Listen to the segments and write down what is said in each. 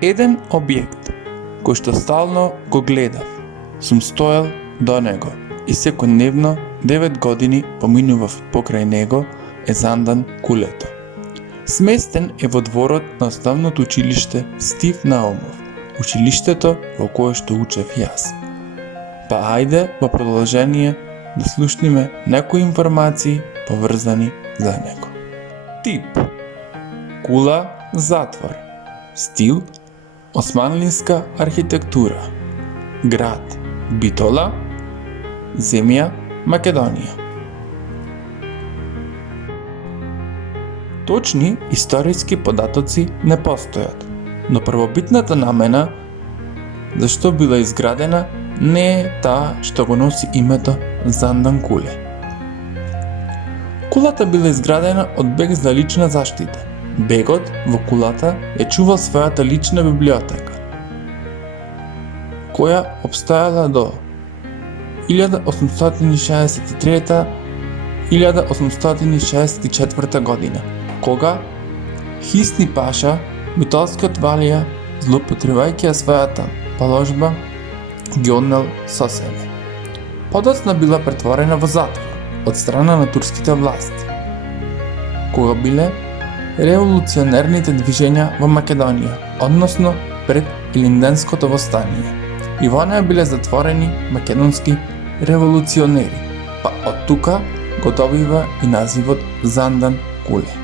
Еден објект кој што стално го гледав, сум стоел до него и секојдневно 9 години поминував покрај него е Зандан Кулето. Сместен е во дворот на основното училиште Стив Наумов, училиштето во кое што учев јас. Па ајде во продолжение да слушниме некои информации поврзани за него. Тип: кула затвор. Стил: османлинска архитектура. Град: Битола. Земја: Македонија. Точни историски податоци не постојат, но првобитната намена зашто била изградена не е таа што го носи името Зандан Куле. Кулата била изградена од бег за лична заштита. Бегот во кулата е чувал својата лична библиотека, која обстојала до 1863-1864 година, кога Хисни Паша, битолскиот валија, злоупотребувајќи својата положба, ги однел со себе. Подоцна била претворена во затвор од страна на турските власти, кога биле револуционерните движења во Македонија, односно пред Илинденското востание. И во неја биле затворени македонски револуционери, па од тука го добива и називот Зандан Куле.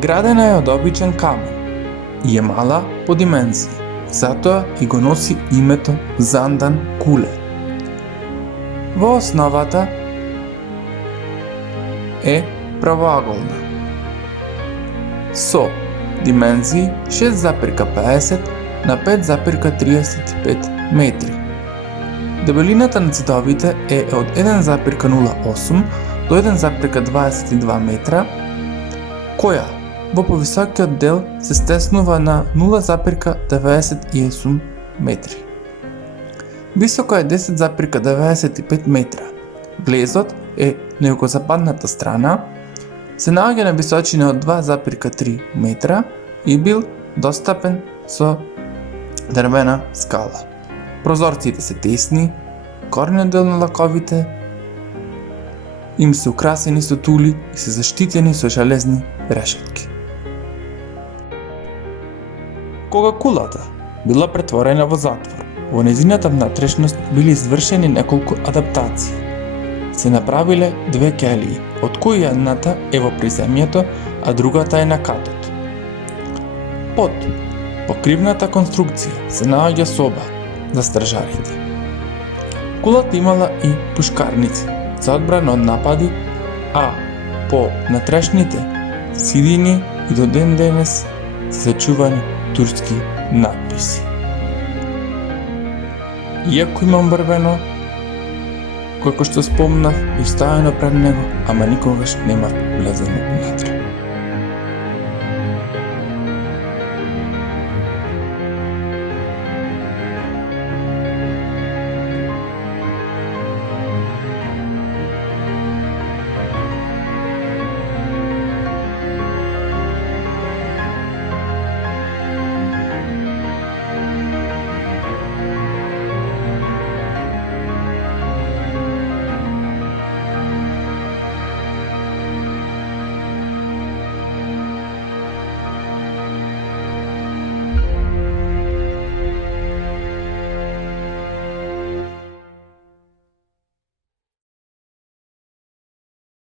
Градена е од обичен камен и е мала по димензии, затоа и го носи името Зандан Куле. Во основата е правоаголна, со димензии 6,50 на 5,35 метри. Дебелината на цидовите е од 1,08 до 1,22 метра, која во повисокиот дел се стеснува на 0,98 метри. Високо е 10,95 метра. Влезот е на југозападната страна, се наоѓа на височина од 2,3 метра и бил достапен со дрвена скала. Прозорците се тесни, горниот дел на лаковите им се украсени со тули и се заштитени со железни решетки. Кога кулата била претворена во затвор, во нејзината внатрешност били извршени неколку адаптации. Се направиле две келии, од кои едната е во приземјето, а другата е на катот. Под покривната конструкција се наоѓа соба за стражарите. Кулата имала и пушкарници за одбрана од напади, а по натрешните сидини и до ден денес се зачувани турски надписи. Иако имам брвено, како што спомнав, и ставено пред него, ама никогаш нема влезено внатре.